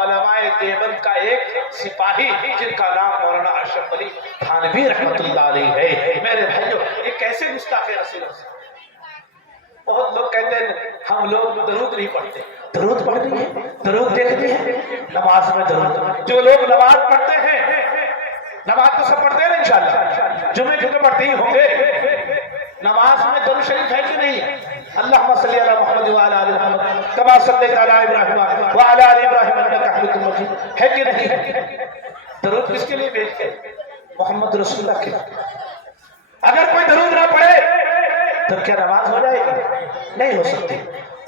علماء دیوبند کا ایک سپاہی جن کا نام مولانا اشرف علی تھانوی رحمۃ اللہ علیہ ہے۔ میرے بھائیو، یہ کیسے گستاخ رسول اللہ؟ بہت لوگ کہتے ہیں ہم لوگ درود نہیں پڑھتے۔ درود پڑھنی ہے، درود دیکھنی ہے، نماز میں درود۔ جو لوگ نماز پڑھتے ہیں، نماز تو سب پڑھتے ہیں نا انشاءاللہ، جمعے جمعے پڑھتے ہی ہوں گے، نماز میں درود شریف ہے کہ نہیں ہے؟ اللہم صلی علی محمد وعلی آل محمد کما صلیت علی ابراہیم وعلی آل ابراہیم انک حمید مجید، ہے کہ نہیں؟ درود کس کے لیے بھیجتے ہیں؟ محمد رسول اللہ کے۔ اگر کوئی درود نہ پڑھے تو کیا نماز ہو جائے گی؟ نہیں ہو سکتی۔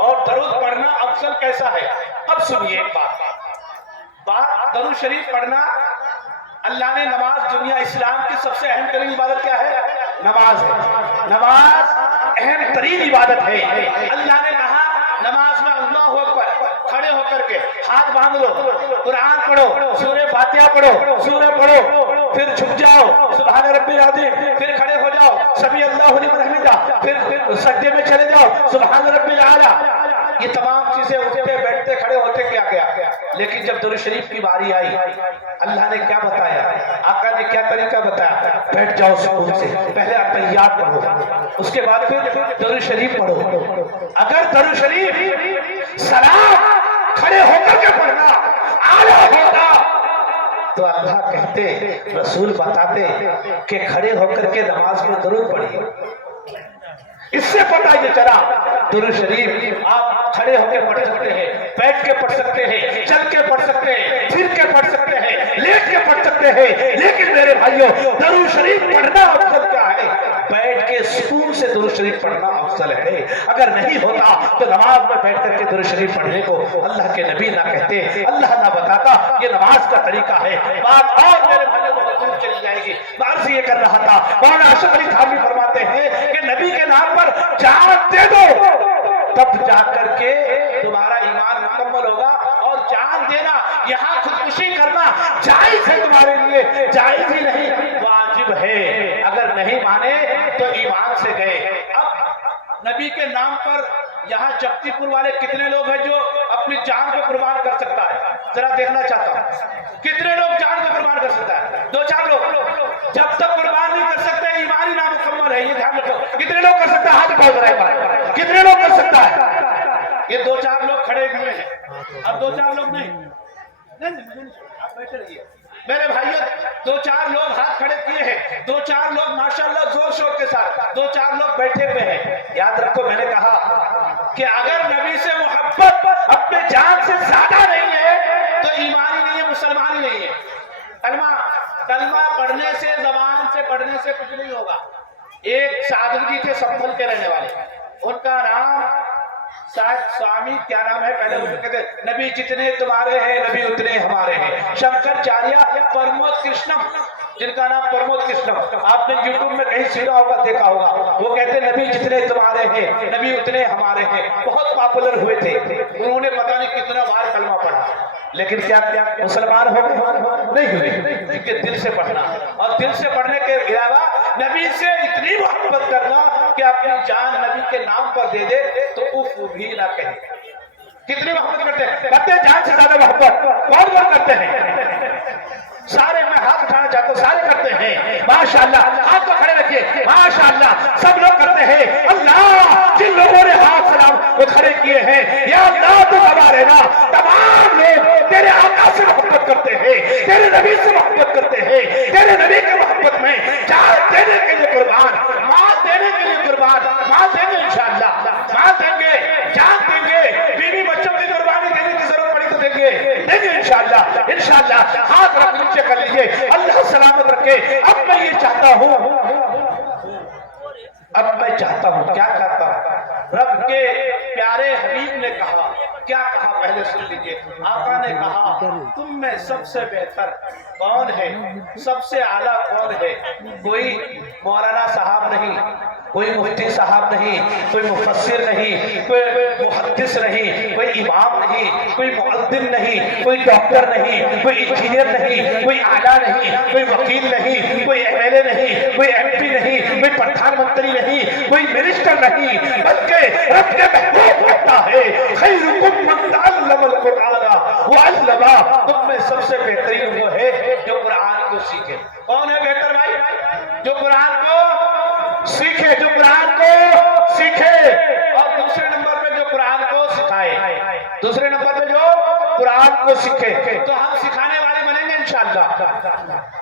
اور درود پڑھنا افضل کیسا ہے؟ اب سنیے ایک بات، درود شریف پڑھنا، اللہ نے نماز، دنیا اسلام کی سب سے اہم ترین عبادت کیا ہے؟ نماز ہے۔ نماز اہم ترین عبادت ہے۔ اللہ نے کہا نماز میں اللہ اکبر، کھڑے ہو کر کے ہاتھ باندھ لو، قرآن پڑھو، سورہ فاتحہ پڑھو، سورہ پڑھو، پھر جھک جاؤ سبحان ربی العظیم، پھر کھڑے ہو جاؤ سمیع اللہ لمن حمدہ، پھر سجدے میں چلے جاؤ سبحان ربی الاعلیٰ۔ یہ تمام چیزیں اٹھتے بیٹھتے کھڑے ہوتے کیا گیا، لیکن جب درود شریف کی باری آئی، اللہ نے کیا بتایا، آقا نے کیا طریقہ بتایا؟ بیٹھ جاؤ سکون سے، پہلے تحیات پڑھو، اس کے بعد پھر درود شریف پڑھو۔ اگر درود شریف سلام کھڑے ہو کر کے پڑھنا اعلیٰ ہوتا تو اللہ کہتے، رسول بتاتے کہ کھڑے ہو کر کے نماز میں درود پڑھیے۔ اس سے پتہ یہ چلا درود شریف آپ کھڑے ہو کے پڑھ سکتے ہیں، بیٹھ کے پڑھ سکتے ہیں، چل کے پڑھ سکتے ہیں، پھر کے پڑھ سکتے ہیں، لیٹ کے پڑھ سکتے ہیں، لیکن میرے بھائیوں درود شریف پڑھنا افضل کیا ہے؟ بیٹھ کے سکون سے درود شریف پڑھنا افضل ہے۔ اگر نہیں ہوتا تو نماز میں بیٹھ کر کے درود شریف پڑھنے کو اللہ کے نبی نہ کہتے، اللہ نہ بتاتا، یہ نماز کا طریقہ ہے۔ بات اور میرے بھائیوں بہت دور چلی جائے گی، میں عرض یہ کر رہا تھا، مولانا اشرف علی تھانوی فرماتے ہیں کہ نبی کے نام پر جان دے دو، تب جا کر کے تمہارا ایمان مکمل ہوگا۔ اور جان دینا، یہاں خودکشی کرنا جائز ہے تمہارے لیے، جائز ہی نہیں واجب ہے۔ اگر نہیں مانے تو ایمان سے گئے۔ اب نبی کے نام پر یہاں جگتی پور والے کتنے لوگ ہیں جو اپنی جان کو قربان کر سکتا ہے؟ ذرا دیکھنا چاہتا ہوں، کتنے لوگ جان کو قربان کر سکتا ہے؟ دو چار لوگ۔ جب تک قربان نہیں کر سکتے ایمانی نامکمل ہے، یہ دھیان رکھو۔ کتنے لوگ کر سکتا ہے؟ ہاتھ اٹھاؤ ذرا ایک بار، کتنے لوگ کر سکتا ہے؟ یہ دو چار لوگ کھڑے ہوئے ہیں، اب دو چار لوگ نہیں، آپ بیٹھے رہیے میرے بھائیوں، دو چار لوگ ہاتھ کھڑے کیے ہیں، دو چار لوگ ماشاءاللہ زور شور کے ساتھ، دو چار لوگ بیٹھے ہوئے ہیں۔ یاد رکھو میں نے کہا کہ اگر نبی سے محبت اپنے جان سے زیادہ نہیں ہے تو ایمانی نہیں ہے، مسلمانی نہیں ہے۔ کلمہ پڑھنے سے، زبان سے پڑھنے سے کچھ نہیں ہوگا۔ ایک سادھو جی تھے سمبھل کے رہنے والے، ان کا نام شاید سوامی کیا نام ہے، پہلے وہ کہتے ہیں نبی جتنے تمہارے ہیں نبی اتنے ہمارے ہیں، شنکراچاریہ پرمود کرشنم، جن کا نام پرمود کرشنم، آپ نے یوٹیوب میں کہیں سنا ہوگا، دیکھا ہوگا، وہ کہتے ہیں نبی جتنے تمہارے ہیں نبی اتنے ہمارے ہیں، بہت پاپولر ہوئے تھے، انہوں نے پتہ نہیں کتنا بار کلمہ پڑھا، لیکن کیا مسلمان ہو گئے؟ نہیں ہوئے، کہ دل سے پڑھنا، اور دل سے پڑھنے کے علاوہ نبی سے اتنی محبت کرنا کہ اپنی جان نبی کے نام پر دے دے تو اف بھی نہ کہیں۔ کتنی محبت کرتے ہیں؟ کرتے ہیں جان سے زیادہ محبت، کون کون کرتے ہیں؟ سارے، میں ہاتھ اٹھانا چاہتا ہوں، سارے کرتے ہیں ماشاءاللہ، ہاتھ کو کھڑے رکھیے ماشاءاللہ، سب لوگ کرتے ہیں۔ اللہ جن لوگوں نے ہاتھ سلام کو کھڑے کیے ہیں، یا اللہ تو ہمارے نا تمام لوگ تیرے آقا سے محبت کرتے ہیں، تیرے نبی سے محبت کرتے ہیں، تیرے نبی کی محبت میں جان دینے کے لیے قربان، ماں دینے کے لیے قربان، ماں دیں گے انشاءاللہ، ماں دیں گے، جان دیں گے، بیوی بچوں کی قربانی دینے کی ضرورت پڑی تو دیں گے انشاءاللہ، انشاءاللہ۔ ہاتھ رکھ نیچے کر لیجئے، اللہ سلامت رکھے۔ اب میں یہ چاہتا ہوں، اب میں چاہتا ہوں، کیا چاہتا ہوں؟ رب کے پیارے حبیب نے کہا، کیا کہا پہلے سن لیجئے، آقا نے کہا تم میں سب سے بہتر کون ہے، سب سے اعلیٰ کون ہے؟ کوئی مولانا صاحب نہیں، کوئی مفتی صاحب نہیں، کوئی مفسر نہیں، کوئی محدث نہیں، کوئی امام نہیں، کوئی مؤذن نہیں، کوئی ڈاکٹر نہیں، کوئی انجینئر نہیں، کوئی آلہ نہیں، کوئی وکیل نہیں، کوئی ایم ایل اے نہیں، کوئی ایم پی نہیں، کوئی پردھان منتری نہیں، کوئی منسٹر نہیں، بلکہ رب کے محبوب کہتا ہے خیرکم من تعلم القرآن وعلمہ، تم میں سب سے بہترین وہ ہے جو قرآن کو سیکھے۔ کون ہے بہتر بھائی؟ جو قرآن کو سیکھے، جو قرآن کو سیکھے، اور دوسرے نمبر پہ جو قرآن کو سکھائے، دوسرے نمبر پہ جو قرآن کو سیکھے۔ تو ہم سکھانے والے بنیں گے انشاءاللہ۔